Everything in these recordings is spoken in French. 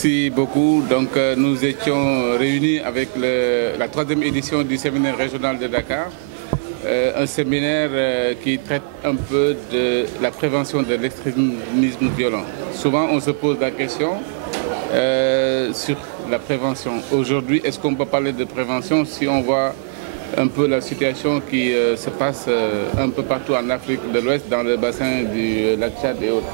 Merci beaucoup. Donc, nous étions réunis avec la troisième édition du séminaire régional de Dakar, un séminaire qui traite un peu de la prévention de l'extrémisme violent. Souvent, on se pose la question sur la prévention. Aujourd'hui, est-ce qu'on peut parler de prévention si on voit un peu la situation qui se passe un peu partout en Afrique de l'Ouest, dans le bassin du lac Tchad et autres.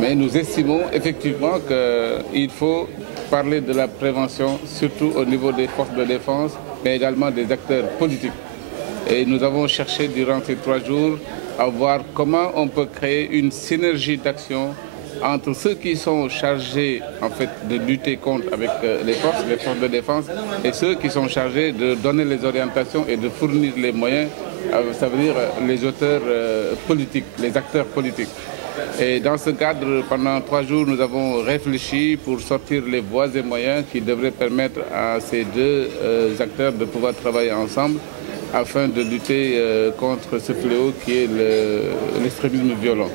Mais nous estimons effectivement qu'il faut parler de la prévention, surtout au niveau des forces de défense, mais également des acteurs politiques. Et nous avons cherché durant ces 3 jours à voir comment on peut créer une synergie d'action entre ceux qui sont chargés en fait de lutter contre avec les forces de défense et ceux qui sont chargés de donner les orientations et de fournir les moyens, ça veut dire les auteurs politiques, les acteurs politiques. Et dans ce cadre, pendant 3 jours, nous avons réfléchi pour sortir les voies et moyens qui devraient permettre à ces deux acteurs de pouvoir travailler ensemble afin de lutter contre ce fléau qui est l'extrémisme violent.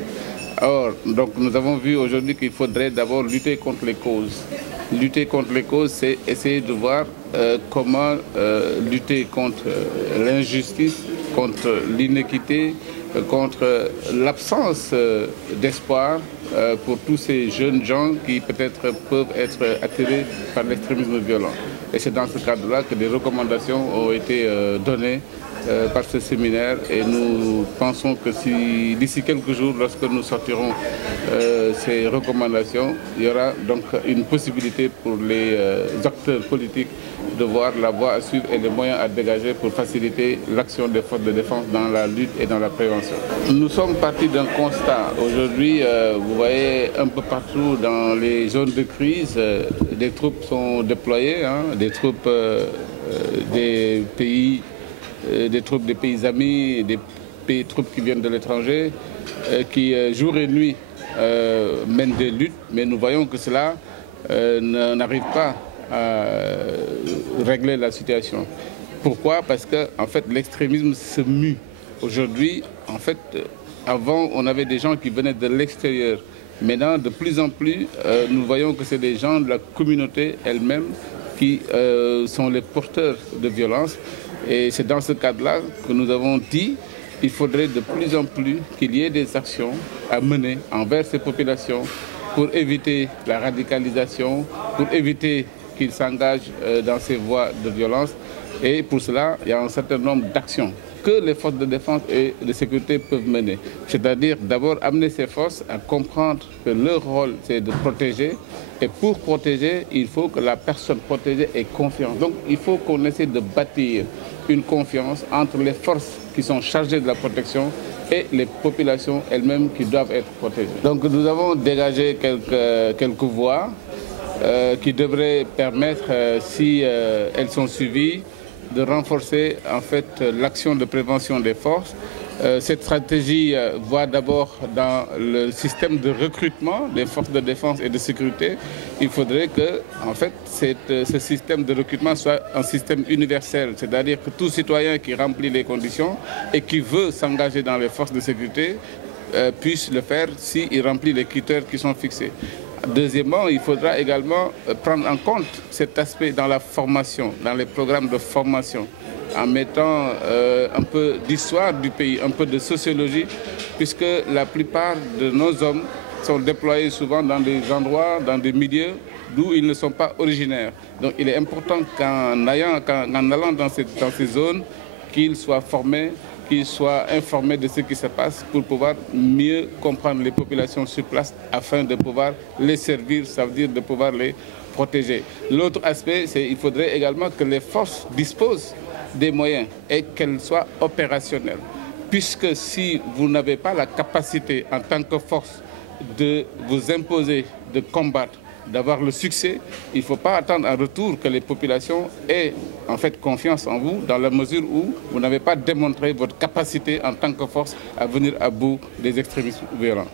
Or, donc, nous avons vu aujourd'hui qu'il faudrait d'abord lutter contre les causes. Lutter contre les causes, c'est essayer de voir comment lutter contre l'injustice, contre l'inéquité, contre l'absence d'espoir pour tous ces jeunes gens qui peut-être peuvent être attirés par l'extrémisme violent. Et c'est dans ce cadre-là que des recommandations ont été données par ce séminaire et nous pensons que si d'ici quelques jours, lorsque nous sortirons ces recommandations, il y aura donc une possibilité pour les acteurs politiques de voir la voie à suivre et les moyens à dégager pour faciliter l'action des forces de défense dans la lutte et dans la prévention. Nous sommes partis d'un constat. Aujourd'hui, vous voyez un peu partout dans les zones de crise, des troupes sont déployées, des troupes des pays amis, des troupes qui viennent de l'étranger, qui jour et nuit mènent des luttes, mais nous voyons que cela n'arrive pas à régler la situation. Pourquoi? Parce que en fait, l'extrémisme se mue. Aujourd'hui, en fait, avant, on avait des gens qui venaient de l'extérieur. Maintenant, de plus en plus, nous voyons que c'est des gens de la communauté elle-même qui sont les porteurs de violence. Et c'est dans ce cadre-là que nous avons dit qu'il faudrait de plus en plus qu'il y ait des actions à mener envers ces populations pour éviter la radicalisation, pour éviter qu'ils s'engagent dans ces voies de violence. Et pour cela, il y a un certain nombre d'actions que les forces de défense et de sécurité peuvent mener. C'est-à-dire d'abord amener ces forces à comprendre que leur rôle, c'est de protéger. Et pour protéger, il faut que la personne protégée ait confiance. Donc il faut qu'on essaie de bâtir une confiance entre les forces qui sont chargées de la protection et les populations elles-mêmes qui doivent être protégées. Donc nous avons dégagé quelques voies qui devraient permettre, si elles sont suivies, de renforcer en fait l'action de prévention des forces. Cette stratégie voit d'abord dans le système de recrutement des forces de défense et de sécurité. Il faudrait que en fait, ce système de recrutement soit un système universel, c'est-à-dire que tout citoyen qui remplit les conditions et qui veut s'engager dans les forces de sécurité puisse le faire s'il remplit les critères qui sont fixés. Deuxièmement, il faudra également prendre en compte cet aspect dans la formation, dans les programmes de formation, en mettant un peu d'histoire du pays, un peu de sociologie, puisque la plupart de nos hommes sont déployés souvent dans des endroits, dans des milieux d'où ils ne sont pas originaires. Donc il est important qu'en allant dans ces zones, qu'ils soient formés, qu'ils soient informés de ce qui se passe pour pouvoir mieux comprendre les populations sur place afin de pouvoir les servir, ça veut dire de pouvoir les protéger. L'autre aspect, c'est qu'il faudrait également que les forces disposent des moyens et qu'elles soient opérationnelles. Puisque si vous n'avez pas la capacité en tant que force de vous imposer, de combattre, d'avoir le succès, il ne faut pas attendre en retour que les populations aient en fait confiance en vous dans la mesure où vous n'avez pas démontré votre capacité en tant que force à venir à bout des extrémistes violents.